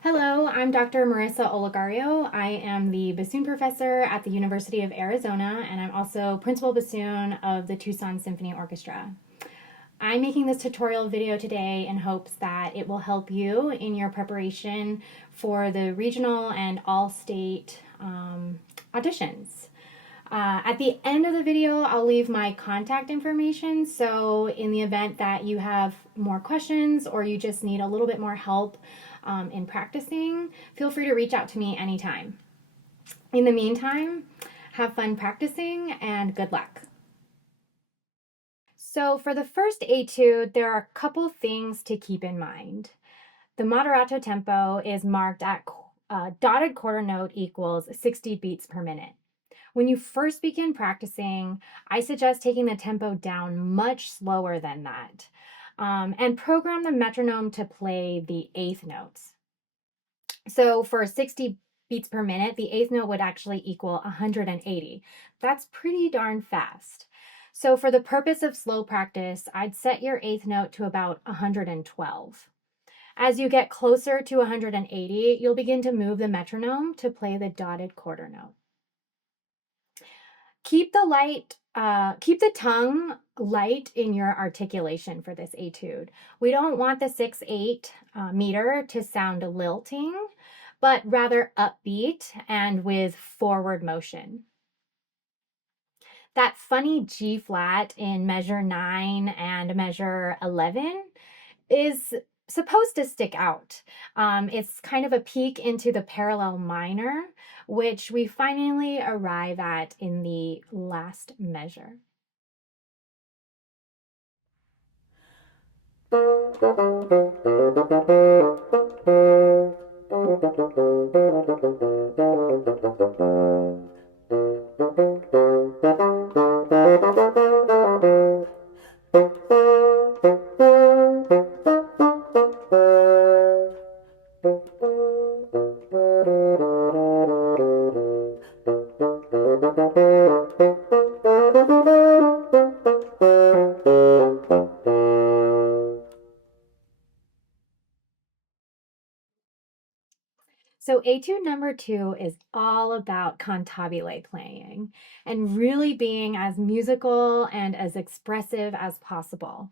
Hello, I'm Dr. Marissa Olegario. I am the bassoon professor at the University of Arizona, and I'm also principal bassoon of the Tucson Symphony Orchestra. I'm making this tutorial video today in hopes that it will help you in your preparation for the regional and all-state auditions. At the end of the video, I'll leave my contact information, so in the event that you have more questions or you just need a little bit more help in practicing, feel free to reach out to me anytime. In the meantime, have fun practicing and good luck. So for the first etude, there are a couple things to keep in mind. The moderato tempo is marked at dotted quarter note equals 60 beats per minute. When you first begin practicing, I suggest taking the tempo down much slower than that, and program the metronome to play the eighth notes. So for 60 beats per minute, the eighth note would actually equal 180. That's pretty darn fast. So for the purpose of slow practice, I'd set your eighth note to about 112. As you get closer to 180, you'll begin to move the metronome to play the dotted quarter note. Keep the tongue light in your articulation for this etude. We don't want the 6/8 meter to sound lilting, but rather upbeat and with forward motion. That funny G flat in measure 9 and measure 11 is supposed to stick out. It's kind of a peek into the parallel minor, which we finally arrive at in the last measure. So etude number 2 is all about cantabile playing and really being as musical and as expressive as possible.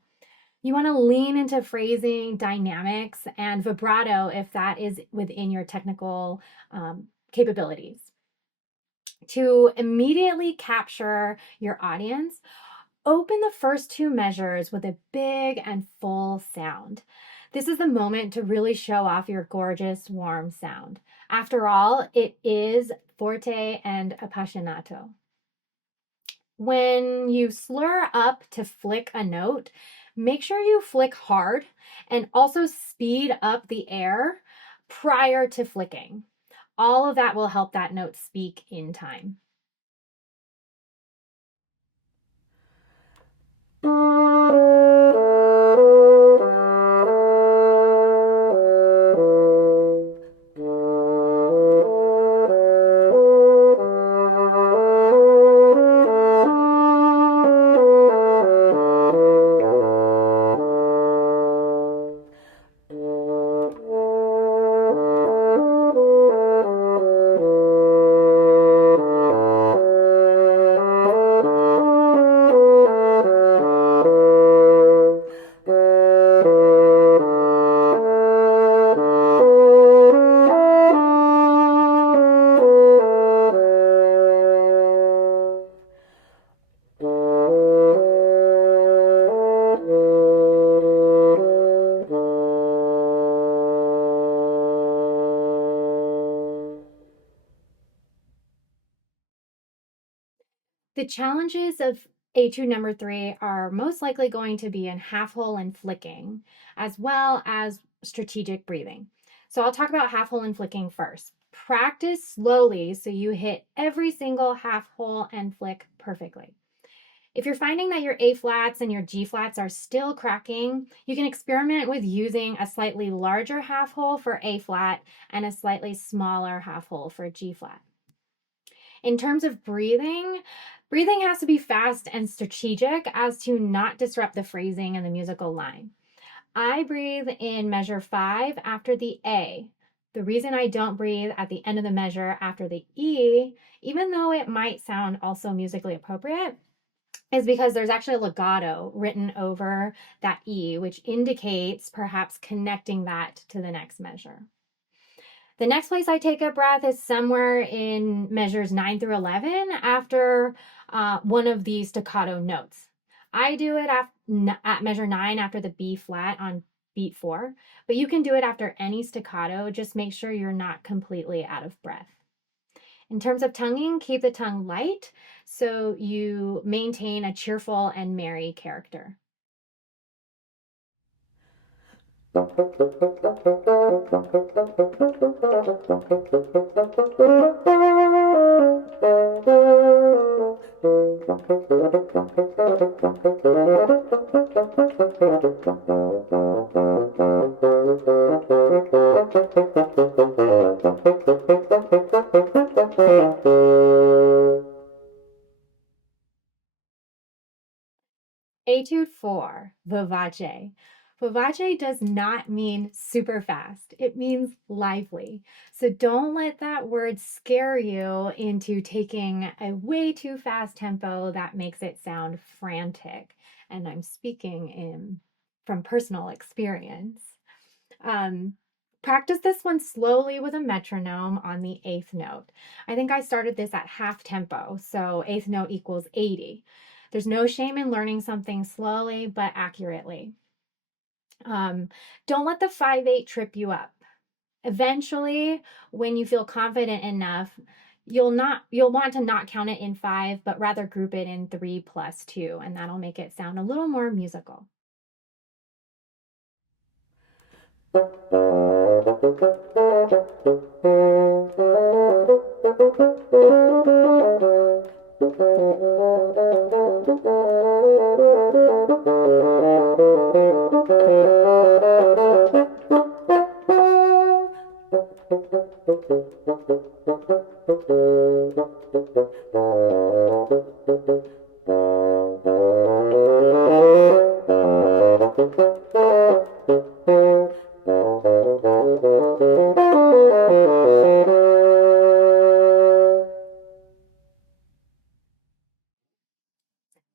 You want to lean into phrasing, dynamics, and vibrato if that is within your technical capabilities. To immediately capture your audience, open the first 2 measures with a big and full sound. This is the moment to really show off your gorgeous, warm sound. After all, it is forte and appassionato. When you slur up to flick a note, make sure you flick hard and also speed up the air prior to flicking. All of that will help that note speak in time. The challenges of etude number 3 are most likely going to be in half hole and flicking, as well as strategic breathing. So I'll talk about half hole and flicking first. Practice slowly so you hit every single half hole and flick perfectly. If you're finding that your A flats and your G flats are still cracking, you can experiment with using a slightly larger half hole for A flat and a slightly smaller half hole for G flat. In terms of breathing has to be fast and strategic as to not disrupt the phrasing and the musical line. I breathe in measure 5 after the A. The reason I don't breathe at the end of the measure after the E, even though it might sound also musically appropriate, is because there's actually a legato written over that E, which indicates perhaps connecting that to the next measure. The next place I take a breath is somewhere in measures 9 through 11 after one of these staccato notes. I do it at measure 9 after the B flat on beat 4, but you can do it after any staccato. Just make sure you're not completely out of breath. In terms of tonguing, keep the tongue light so you maintain a cheerful and merry character. Etude 4, vivace. Vivace does not mean super fast. It means lively. So don't let that word scare you into taking a way too fast tempo that makes it sound frantic. And I'm speaking from personal experience. Practice this one slowly with a metronome on the 8th note. I think I started this at half tempo, so 8th note equals 80. There's no shame in learning something slowly but accurately. Don't let the 5/8 trip you up. Eventually, when you feel confident enough, you'll want to not count it in 5, but rather group it in 3 plus 2, and that'll make it sound a little more musical.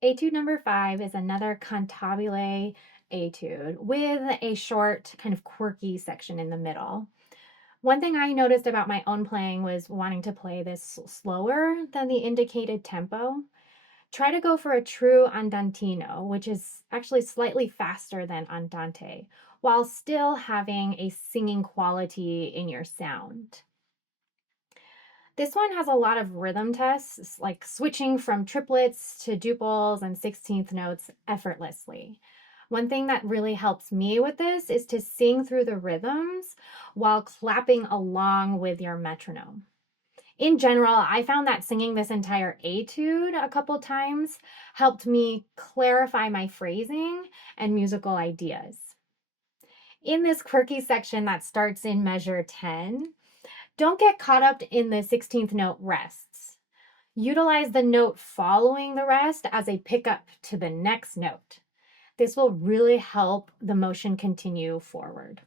Etude number 5 is another cantabile etude with a short, kind of quirky section in the middle. One thing I noticed about my own playing was wanting to play this slower than the indicated tempo. Try to go for a true andantino, which is actually slightly faster than andante, while still having a singing quality in your sound. This one has a lot of rhythm tests, like switching from triplets to duples and 16th notes effortlessly. One thing that really helps me with this is to sing through the rhythms while clapping along with your metronome. In general, I found that singing this entire etude a couple times helped me clarify my phrasing and musical ideas. In this quirky section that starts in measure 10, don't get caught up in the 16th note rests. Utilize the note following the rest as a pickup to the next note. This will really help the motion continue forward.